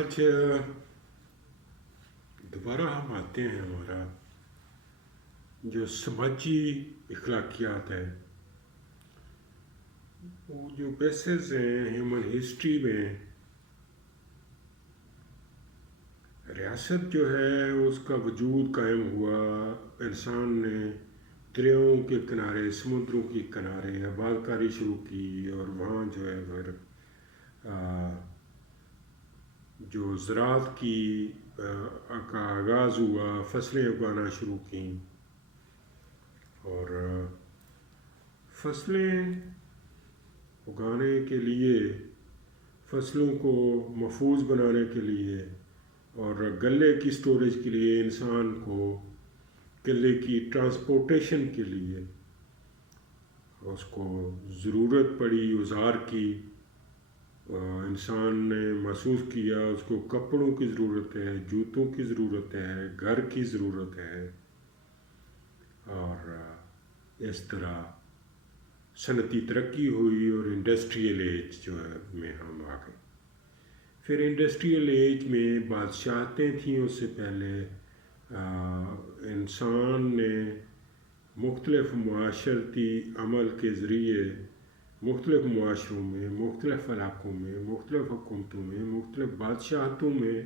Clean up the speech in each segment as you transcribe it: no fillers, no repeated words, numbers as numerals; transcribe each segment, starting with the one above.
آج دوبارہ ہم آتے ہیں ہمارا جو سماجی اخلاقیات ہے، وہ جو بیسز ہیں ہیومن ہسٹری میں. ریاست جو ہے اس کا وجود قائم ہوا، انسان نے دریاؤں کے کنارے، سمندروں کے کنارے آباد کاری شروع کی، اور وہاں جو ہے پھر جو زراعت کا آغاز ہوا، فصلیں اگانا شروع کیں. اور فصلیں اگانے کے لیے، فصلوں کو محفوظ بنانے کے لیے اور غلے کی سٹوریج کے لیے، انسان کو غلے کی ٹرانسپورٹیشن کے لیے اس کو ضرورت پڑی اوزار کی. انسان نے محسوس کیا اس کو کپڑوں کی ضرورت ہے، جوتوں کی ضرورت ہے، گھر کی ضرورت ہے. اور اس طرح صنعتی ترقی ہوئی اور انڈسٹریل ایج جو ہے میں ہم آ گئے. پھر انڈسٹریل ایج میں بادشاہتیں تھیں. اس سے پہلے انسان نے مختلف معاشرتی عمل کے ذریعے مختلف معاشروں میں، مختلف علاقوں میں، مختلف حکومتوں میں، مختلف بادشاہتوں میں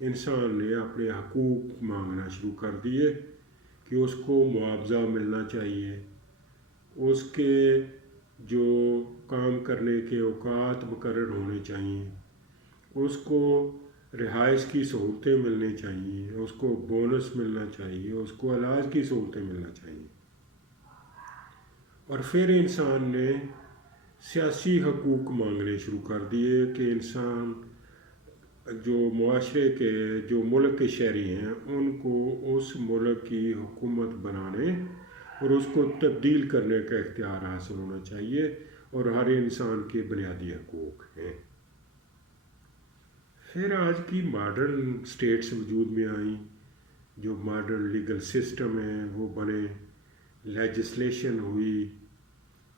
انسان نے اپنے حقوق مانگنا شروع کر دیے کہ اس کو معاوضہ ملنا چاہیے، اس کے جو کام کرنے کے اوقات مقرر ہونے چاہیے، اس کو رہائش کی سہولتیں ملنی چاہیے، اس کو بونس ملنا چاہیے، اس کو علاج کی سہولتیں ملنا چاہیے. اور پھر انسان نے سیاسی حقوق مانگنے شروع کر دیے کہ انسان جو معاشرے کے، جو ملک کے شہری ہیں، ان کو اس ملک کی حکومت بنانے اور اس کو تبدیل کرنے کا اختیار حاصل ہونا چاہیے، اور ہر انسان کے بنیادی حقوق ہیں. پھر آج کی ماڈرن اسٹیٹس وجود میں آئیں، جو ماڈرن لیگل سسٹم ہیں وہ بنے، لیجسلیشن ہوئی،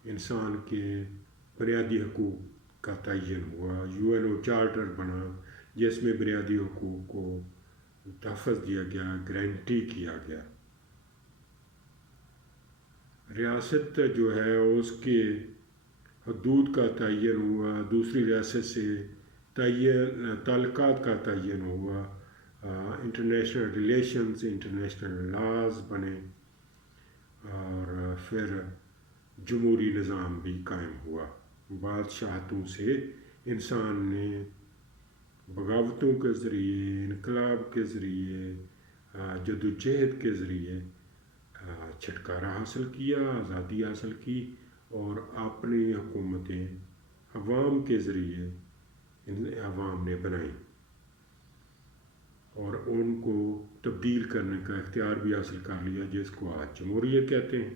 انسان کے بنیادی حقوق کا تعین ہوا، UN چارٹر بنا جس میں بنیادی حقوق کو تحفظ دیا گیا، گارنٹی کیا گیا. ریاست جو ہے اس کے حدود کا تعین ہوا، دوسری ریاست سے تعلقات کا تعین ہوا، انٹرنیشنل ریلیشنز، انٹرنیشنل لاز بنے، اور پھر جمہوری نظام بھی قائم ہوا. بادشاہتوں سے انسان نے بغاوتوں کے ذریعے، انقلاب کے ذریعے، جدوجہد کے ذریعے چھٹکارا حاصل کیا، آزادی حاصل کی، اور اپنی حکومتیں عوام کے ذریعے عوام نے بنائی، اور ان کو تبدیل کرنے کا اختیار بھی حاصل کر لیا، جس کو آج جمہوریت کہتے ہیں.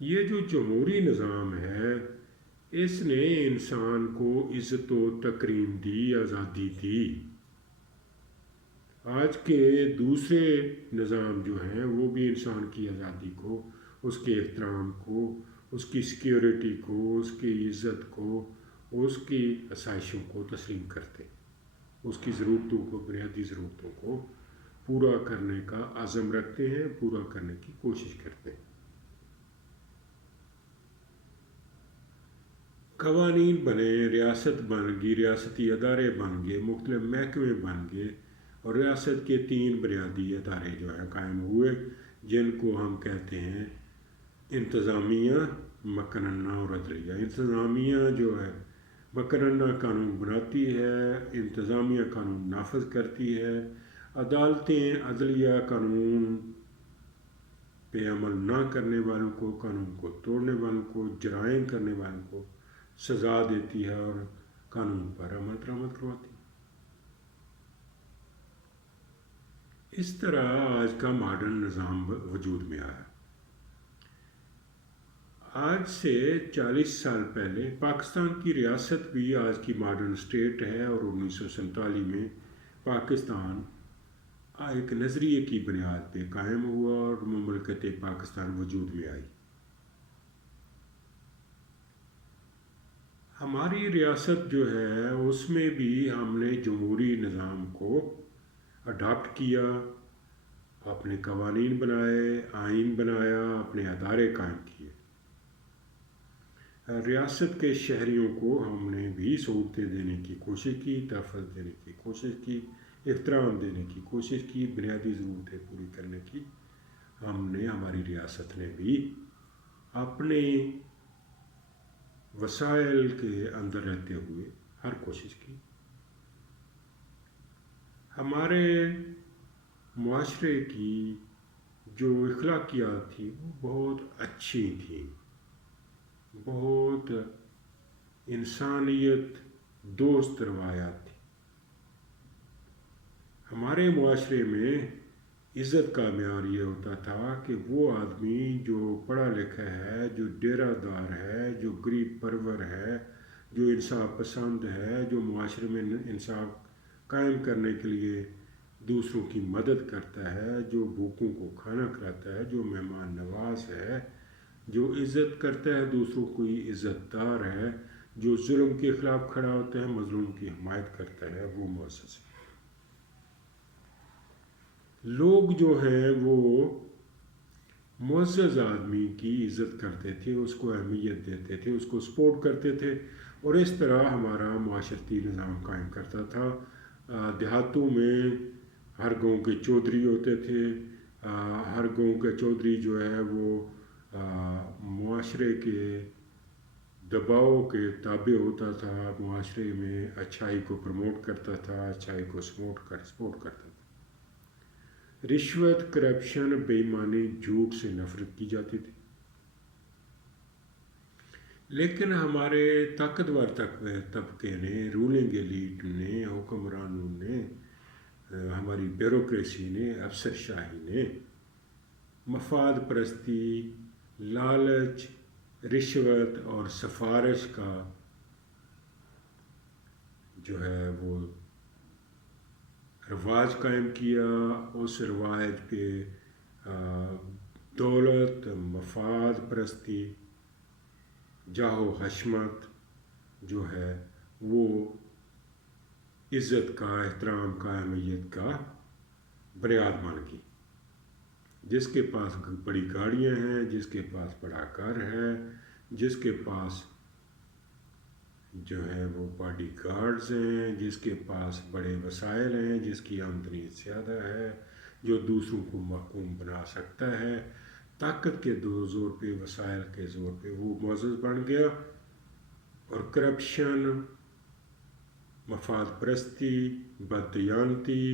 یہ جو جمہوری نظام ہے، اس نے انسان کو عزت و تکریم دی، آزادی دی. آج کے دوسرے نظام جو ہیں وہ بھی انسان کی آزادی کو، اس کے احترام کو، اس کی سیکیورٹی کو، اس کی عزت کو، اس کی آسائشوں کو تسلیم کرتے ہیں، اس کی ضرورتوں کو، بنیادی ضرورتوں کو پورا کرنے کا عزم رکھتے ہیں، پورا کرنے کی کوشش کرتے ہیں. قوانین بنے، ریاست بن گئی، ریاستی ادارے بن گئے، مختلف محکمے بن گئے، اور ریاست کے 3 بنیادی ادارے جو ہیں قائم ہوئے، جن کو ہم کہتے ہیں انتظامیہ، مقننہ اور عدلیہ. انتظامیہ جو ہے مقننہ قانون بناتی ہے، انتظامیہ قانون نافذ کرتی ہے. عدالتیں، عدلیہ قانون پہ عمل نہ کرنے والوں کو، قانون کو توڑنے والوں کو، جرائم کرنے والوں کو سزا دیتی ہے اور قانون پر عمل درآمد کرواتی ہے. اس طرح آج کا ماڈرن نظام وجود میں آیا. آج سے 40 سال پہلے پاکستان کی ریاست بھی آج کی ماڈرن اسٹیٹ ہے، اور 1947 میں پاکستان ایک نظریے کی بنیاد پہ قائم ہوا اور مملکت پاکستان وجود میں آئی. ہماری ریاست جو ہے اس میں بھی ہم نے جمہوری نظام کو اڈاپٹ کیا، اپنے قوانین بنائے، آئین بنایا، اپنے ادارے قائم کیے۔ ریاست کے شہریوں کو ہم نے بھی سہولتیں دینے کی کوشش کی، تحفظ دینے کی کوشش کی، احترام دینے کی کوشش کی، بنیادی ضرورتیں پوری کرنے کی ہم نے، ہماری ریاست نے بھی اپنے وسائل کے اندر رہتے ہوئے ہر کوشش کی۔ ہمارے معاشرے کی جو اخلاقیات تھی وہ بہت اچھی تھیں، بہت انسانیت دوست روایات تھی۔ ہمارے معاشرے میں عزت کا معیار یہ ہوتا تھا کہ وہ آدمی جو پڑھا لکھا ہے، جو ڈیرہ دار ہے، جو غریب پرور ہے، جو انصاف پسند ہے، جو معاشرے میں انصاف قائم کرنے کے لیے دوسروں کی مدد کرتا ہے، جو بھوکوں کو کھانا کھلاتا ہے، جو مہمان نواز ہے، جو عزت کرتا ہے دوسروں کی، عزت دار ہے، جو ظلم کے خلاف کھڑا ہوتا ہے، مظلوم کی حمایت کرتا ہے، وہ مؤسسہ۔ لوگ جو ہیں وہ معزز آدمی کی عزت کرتے تھے، اس کو اہمیت دیتے تھے، اس کو سپورٹ کرتے تھے، اور اس طرح ہمارا معاشرتی نظام قائم کرتا تھا۔ دیہاتوں میں ہر گاؤں کے چودھری ہوتے تھے، ہر گاؤں کا چودھری جو ہے وہ معاشرے کے دباؤ کے تابع ہوتا تھا، معاشرے میں اچھائی کو پروموٹ کرتا تھا، اچھائی کو سپورٹ کرتا تھا۔ رشوت، کرپشن، بے ایمانی، جھوٹ سے نفرت کی جاتی تھی۔ لیکن ہمارے طاقتور طبقے نے، رولنگ ایلیٹ نے، حکمرانوں نے، ہماری بیوروکریسی نے، افسر شاہی نے مفاد پرستی، لالچ، رشوت اور سفارش کا جو ہے وہ رواج قائم کیا۔ اس رواج پہ دولت، مفاد پرستی، جاہ و حشمت جو ہے وہ عزت کا، احترام کا، اہمیت کا بنیاد بن گئی۔ جس کے پاس بڑی گاڑیاں ہیں، جس کے پاس بڑا گھر ہے، جس کے پاس جو ہے وہ باڈی گارڈز ہیں، جس کے پاس بڑے وسائل ہیں، جس کی آمدنی زیادہ ہے، جو دوسروں کو محکوم بنا سکتا ہے، طاقت کے زور پہ، وسائل کے زور پہ وہ معزز بن گیا، اور کرپشن، مفاد پرستی، بددیانتی،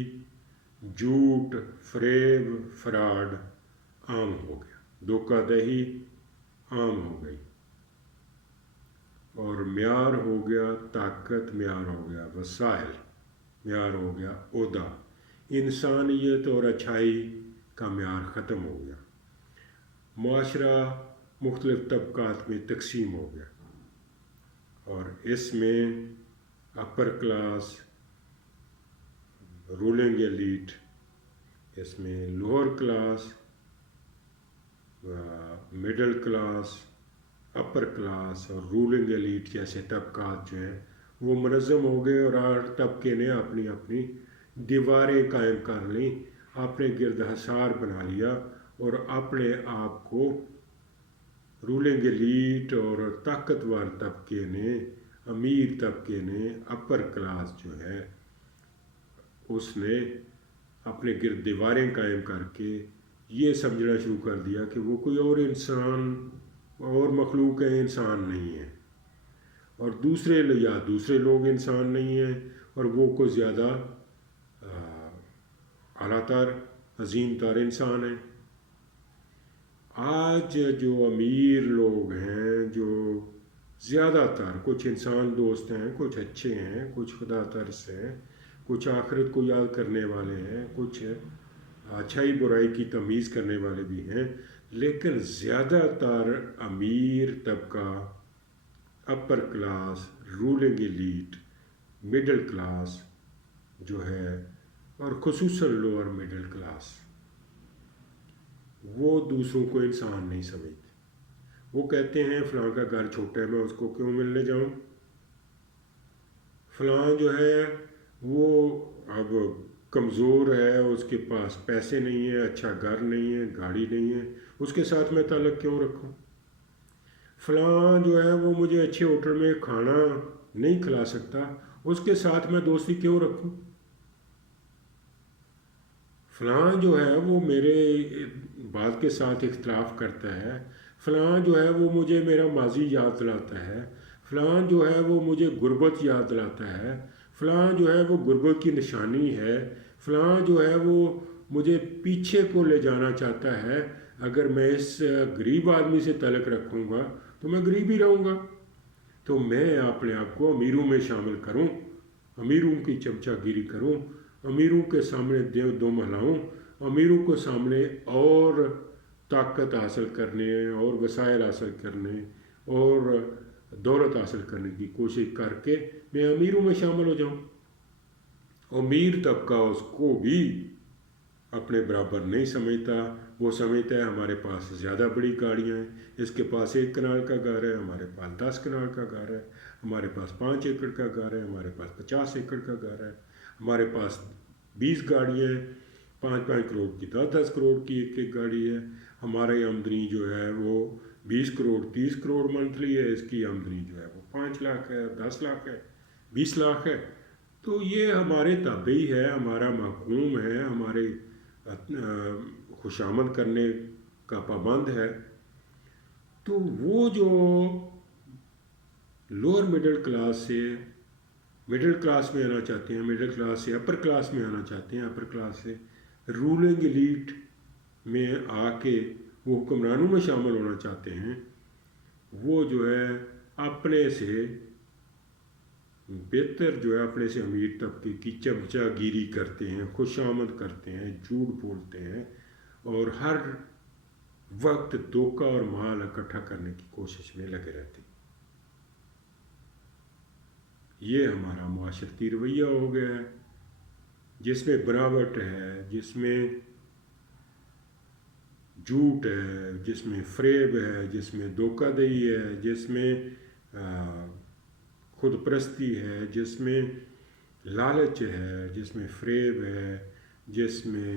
جھوٹ، فریب، فراڈ عام ہو گیا، دھوکہ دہی عام ہو گئی، اور معیار ہو گیا طاقت، معیار ہو گیا وسائل، معیار ہو گیا عہدہ۔ انسانیت اور اچھائی کا معیار ختم ہو گیا، معاشرہ مختلف طبقات میں تقسیم ہو گیا، اور اس میں اپر کلاس، رولنگ ایلیٹ، اس میں lower class, middle class, upper class اور رولنگ ایلیٹ جیسے طبقات جو ہیں وہ منظم ہو گئے، اور ہر طبقے نے اپنی اپنی دیواریں قائم کر لیں، اپنے گرد حصار بنا لیا، اور اپنے آپ کو رولنگ ایلیٹ اور طاقتور طبقے نے، امیر طبقے نے، اپر کلاس جو ہے اس نے اپنے گرد دیواریں قائم کر کے یہ سمجھنا شروع کر دیا کہ وہ کوئی اور انسان اور مخلوق ہے، انسان نہیں ہے، اور دوسرے لوگ انسان نہیں ہیں، اور وہ کوئی زیادہ اعلیٰ تر، عظیم تر انسان ہیں۔ آج جو امیر لوگ ہیں، جو زیادہ تر، کچھ انسان دوست ہیں، کچھ اچھے ہیں، کچھ خدا ترس ہیں، کچھ آخرت کو یاد کرنے والے ہیں، کچھ اچھائی برائی کی تمیز کرنے والے بھی ہیں، لیکن زیادہ تر امیر طبقہ، upper class, ruling elite, middle class جو ہے، اور خصوصاً لوور مڈل کلاس، وہ دوسروں کو انسان نہیں سمجھتے۔ وہ کہتے ہیں فلاں کا گھر چھوٹا ہے، میں اس کو کیوں ملنے جاؤں، فلاں جو ہے وہ اب کمزور ہے، اس کے پاس پیسے نہیں ہیں، اچھا گھر نہیں ہے، گاڑی نہیں ہے، اس کے ساتھ میں تعلق کیوں رکھوں؟ فلاں جو ہے وہ مجھے اچھے ہوٹل میں کھانا نہیں کھلا سکتا، اس کے ساتھ میں دوستی کیوں رکھوں؟ فلاں جو ہے وہ میرے بات کے ساتھ اختلاف کرتا ہے، فلاں جو ہے وہ مجھے میرا ماضی یاد دلاتا ہے، فلاں جو ہے وہ مجھے غربت یاد دلاتا ہے، فلاں جو ہے وہ غربت کی نشانی ہے، فلاں جو ہے وہ مجھے پیچھے کو لے جانا چاہتا ہے۔ اگر میں اس غریب آدمی سے تعلق رکھوں گا تو میں غریب ہی رہوں گا۔ تو میں اپنے آپ کو امیروں میں شامل کروں، امیروں کی چمچہ گیری کروں، امیروں کے سامنے دو مہلاؤں، امیروں کو سامنے اور طاقت حاصل کرنے اور وسائل حاصل کرنے اور دولت حاصل کرنے کی کوشش کر کے میں امیروں میں شامل ہو جاؤں۔ امیر طبقہ اس کو بھی اپنے برابر نہیں سمجھتا، وہ سمجھتا ہے ہمارے پاس زیادہ بڑی گاڑیاں ہیں، اس کے پاس 1 کنال کا گھر ہے، ہمارے پاس 10 کنال کا گھر ہے، ہمارے پاس 5 ایکڑ کا گھر ہے، ہمارے پاس 50 ایکڑ کا گھر ہے، ہمارے پاس 20 گاڑیاں ہیں، 5-5 کروڑ کی 10-10 کروڑ کی ایک گاڑی ہے، ہماری آمدنی جو ہے وہ 20 کروڑ 30 کروڑ منتھلی ہے، اس کی آمدنی جو ہے وہ 5 لاکھ ہے، 10 لاکھ ہے، 20 لاکھ ہے۔ تو یہ ہمارے تابعی ہے، ہمارا محکوم ہے، ہمارے خوشامد کرنے کا پابند ہے۔ تو وہ جو لوور مڈل کلاس سے مڈل کلاس میں آنا چاہتے ہیں، مڈل کلاس سے اپر کلاس میں آنا چاہتے ہیں، اپر کلاس سے رولنگ ایلیٹ میں آ کے وہ حکمرانوں میں شامل ہونا چاہتے ہیں، وہ جو ہے اپنے سے بہتر جو ہے اپنے سے امیر طبقے کی چمچہ گیری کرتے ہیں، خوش آمد کرتے ہیں، جھوٹ بولتے ہیں اور ہر وقت دھوکہ اور مال اکٹھا کرنے کی کوشش میں لگے رہتے ہیں۔ یہ ہمارا معاشرتی رویہ ہو گیا ہے، جس میں بناوٹ ہے، جس میں جھوٹ ہے، جس میں فریب ہے، جس میں دھوکہ دہی ہے، جس میں خود پرستی ہے، جس میں لالچ ہے، جس میں فریب ہے، جس میں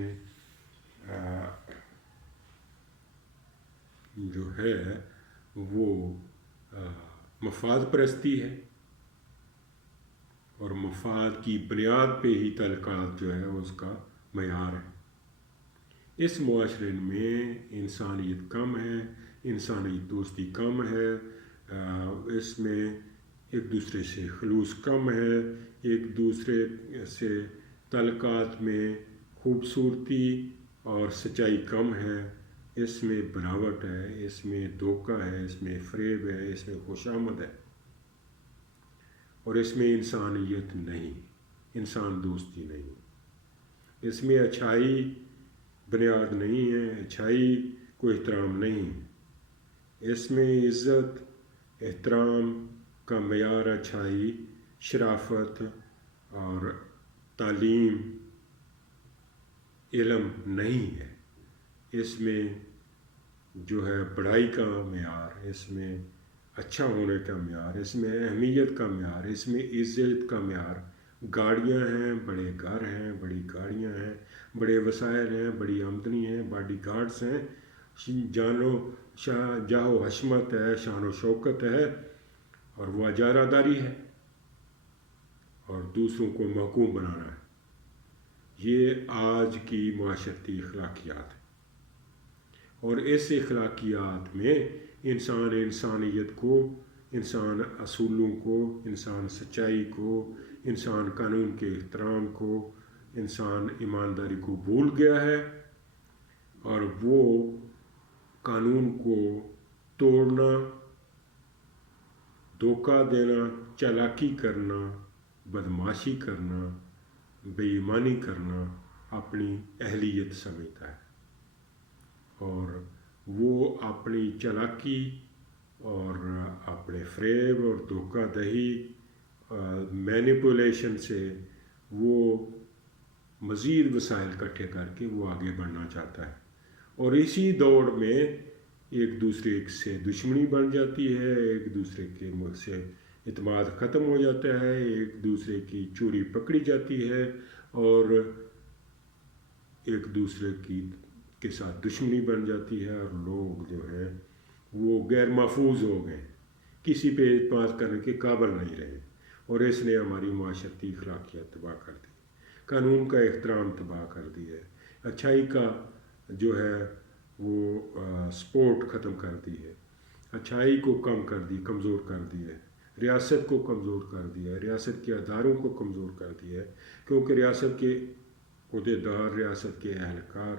جو ہے وہ مفاد پرستی ہے، اور مفاد کی بنیاد پہ ہی تعلقات جو ہے اس کا معیار ہے۔ اس معاشرے میں انسانیت کم ہے، انسانی دوستی کم ہے، اس میں ایک دوسرے سے خلوص کم ہے، ایک دوسرے سے تعلقات میں خوبصورتی اور سچائی کم ہے، اس میں بناوٹ ہے، اس میں دھوکہ ہے، اس میں فریب ہے، اس میں خوش آمد ہے، اور اس میں انسانیت نہیں، انسان دوستی نہیں، اس میں اچھائی بنیاد نہیں ہے، اچھائی کو احترام نہیں ہے، اس میں عزت احترام کا معیار اچھائی، شرافت اور تعلیم علم نہیں ہے، اس میں جو ہے بڑائی کا معیار، اس میں اچھا ہونے کا معیار، اس میں اہمیت کا معیار، اس میں عزت کا معیار گاڑیاں ہیں، بڑے گھر ہیں، بڑی گاڑیاں ہیں، بڑے وسائل ہیں، بڑی آمدنی ہے، باڈی گارڈز ہیں، جاہ و حشمت ہے، شان و شوکت ہے، اور وہ اجارہ داری ہے اور دوسروں کو محکوم بنانا ہے۔ یہ آج کی معاشرتی اخلاقیات ہے، اور اس اخلاقیات میں انسان انسانیت کو، انسان اصولوں کو، انسان سچائی کو، انسان قانون کے احترام کو، انسان ایمانداری کو بھول گیا ہے، اور وہ قانون کو توڑنا، دھوکہ دینا، چالاکی کرنا، بدمعاشی کرنا، بے ایمانی کرنا اپنی اہلیت سمجھتا ہے، اور وہ اپنی چالاکی اور اپنے فریب اور دھوکہ دہی مینیپولیشن سے وہ مزید وسائل اکٹھے کر کے وہ آگے بڑھنا چاہتا ہے، اور اسی دوڑ میں ایک دوسرے سے دشمنی بن جاتی ہے، ایک دوسرے کے سے اعتماد ختم ہو جاتا ہے، ایک دوسرے کی چوری پکڑی جاتی ہے اور ایک دوسرے کے ساتھ دشمنی بن جاتی ہے، اور لوگ جو ہے وہ غیر محفوظ ہو گئے، کسی پہ اعتماد کرنے کے قابل نہیں رہے، اور اس نے ہماری معاشرتی اخلاقیات تباہ کر دی، قانون کا احترام تباہ کر دیا ہے، اچھائی کا جو ہے وہ سپورٹ ختم کر دی ہے، اچھائی کو کم کر دی، کمزور کر دی ہے، ریاست کو کمزور کر دیا ہے، ریاست کے اداروں کو کمزور کر دیا ہے، کیونکہ ریاست کے عہدیدار، ریاست کے اہلکار،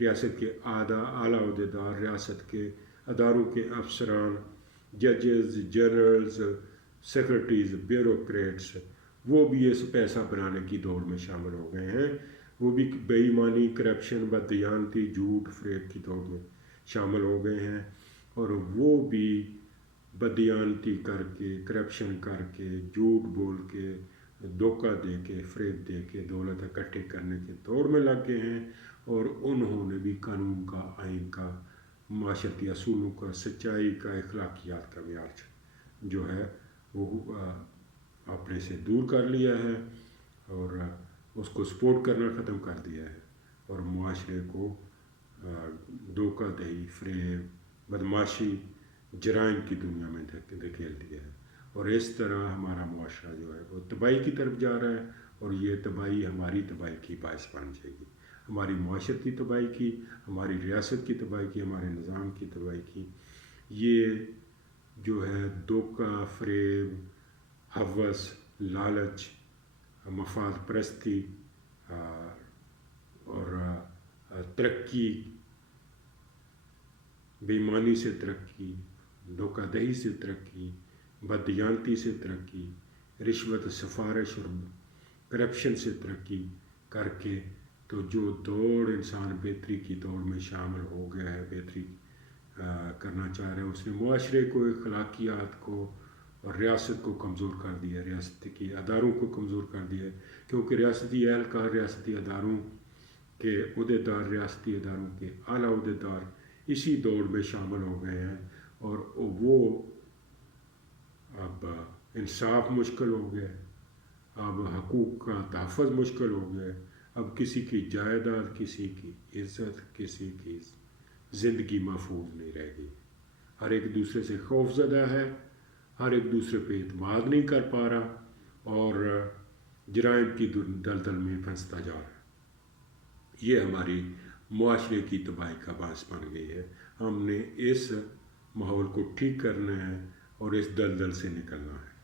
ریاست کے اعلیٰ عہدیدار، ریاست کے اداروں کے افسران، ججز، جنرلز، سیکرٹریز، بیوروکریٹس، وہ بھی اس پیسہ بنانے کی دوڑ میں شامل ہو گئے ہیں، وہ بھی بے ایمانی، کرپشن، بددیانتی، جھوٹ فریب کی دوڑ میں شامل ہو گئے ہیں، اور وہ بھی بددیانتی کر کے، کرپشن کر کے، جھوٹ بول کے، دھوکہ دے کے، فریب دے کے دولت اکٹھے کرنے کے دوڑ میں لگ گئے ہیں، اور انہوں نے بھی قانون کا، آئین کا، معاشرتی اصولوں کا، سچائی کا، اخلاقیات کا معیار جو ہے وہ اپنے سے دور کر لیا ہے، اور اس کو سپورٹ کرنا ختم کر دیا ہے، اور معاشرے کو دھوکہ دہی، فریب، بدماشی، جرائم کی دنیا میں دھکیل دیا ہے، اور اس طرح ہمارا معاشرہ جو ہے وہ تباہی کی طرف جا رہا ہے، اور یہ تباہی ہماری تباہی کی باعث بن جائے گی، ہماری معاشرتی تباہی کی، ہماری ریاست کی تباہی کی، ہمارے نظام کی تباہی کی۔ یہ جو ہے دھوکہ، فریب، ہوس، لالچ، مفاد پرستی اور ترقی، بے ایمانی سے ترقی، دھوکہ دہی سے ترقی، بددیانتی سے ترقی، رشوت، سفارش اور کرپشن سے ترقی کر کے تو جو دوڑ انسان بہتری کی دوڑ میں شامل ہو گیا ہے، بہتری کرنا چاہ رہے ہیں، اس نے معاشرے کو، اخلاقیات کو اور ریاست کو کمزور کر دیا، ریاست کے اداروں کو کمزور کر دیا، کیونکہ ریاستی اہلکار، ریاستی اداروں کے عہدیدار، ریاستی اداروں کے اعلیٰ عہدیدار اسی دوڑ میں شامل ہو گئے ہیں، اور وہ اب انصاف مشکل ہو گیا، اب حقوق کا تحفظ مشکل ہو گیا، اب کسی کی جائیداد، کسی کی عزت، کسی کی زندگی محفوظ نہیں رہ گئی، ہر ایک دوسرے سے خوف زدہ ہے، ہر ایک دوسرے پہ اعتماد نہیں کر پا رہا، اور جرائم کی دلدل میں پھنستا جا رہا ہے۔ یہ ہماری معاشرے کی تباہی کا باعث بن گئی ہے، ہم نے اس ماحول کو ٹھیک کرنا ہے اور اس دلدل سے نکلنا ہے۔